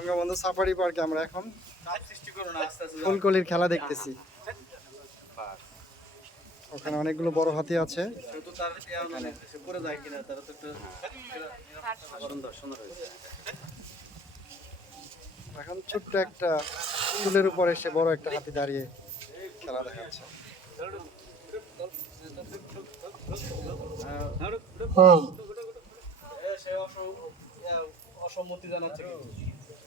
Bangabandhu safari পার্কে আমরা এখন ফুলকলির খেলা দেখতেছি। ওখানে অনেকগুলো বড় হাতি আছে। তো তার মানে সে এখন ছোট্ট একটা চুলের উপর এসে বড় একটা হাতি দাঁড়িয়ে খেলা দেখাচ্ছে। সে অসম্মতি জানাচ্ছে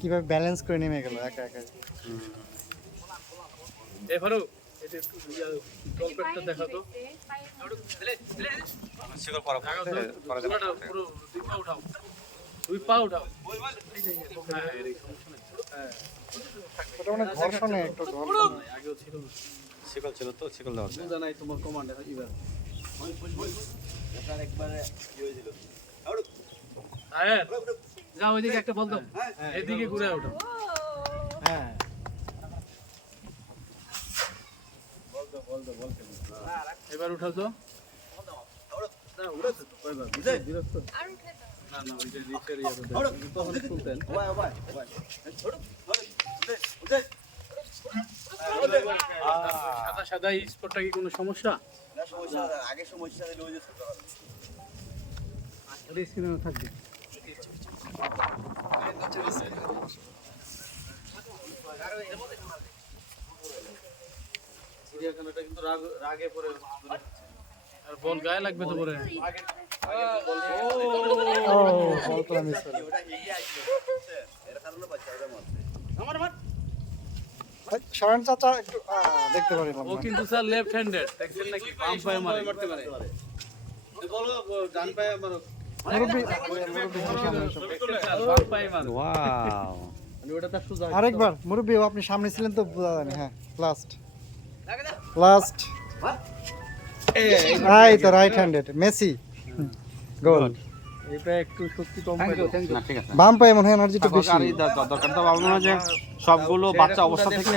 কীভাবে ব্যালেন্স করে নেমে গেল একা একা শিকল ছিল তো শিকল দেওয়া বুঝা নাই তোমার কমান্ডে এবার। আয়াত, যাও ওইদিকে একটা বল দাও। এদিকে ঘুরে ওঠো। হ্যাঁ। এবার উঠাও তো। সাদা সাদা এই স্পটটা কি কোনো সমস্যা? ওটা স্ক্রিনে থাকবে। চিড়িয়াখানাটা কিন্তু রাগ রাগে পড়ে আর বল গায়ে লাগবে তো পরে ও বলতলা মিস হলো এই, শরণ চাচা একটু দেখতে ও কিন্তু স্যার লেফট হ্যান্ডেড দেখছেন নাকি বাম পায়ে মারতে পারে বলো ডান পায়ে মারো মুরব্বি মুরব্বি সামনে এসো। দেখছেন স্যার বাম পায়ে মারে ওয়াও মানে আরেকবার মুরব্বী আপনি সামনে ছিলেন তো বোঝা যায়নি হ্যাঁ লাস্ট লাস্ট এই তো রাইট হ্যান্ডেড মেসি গোল এটা একটু শক্তি কম পাইলো। না ঠিক আছে বাম পায়ে মনে হয় এনার্জিটা বেশি। দরকার তো যে সবগুলো বাচ্চা অবস্থা থেকে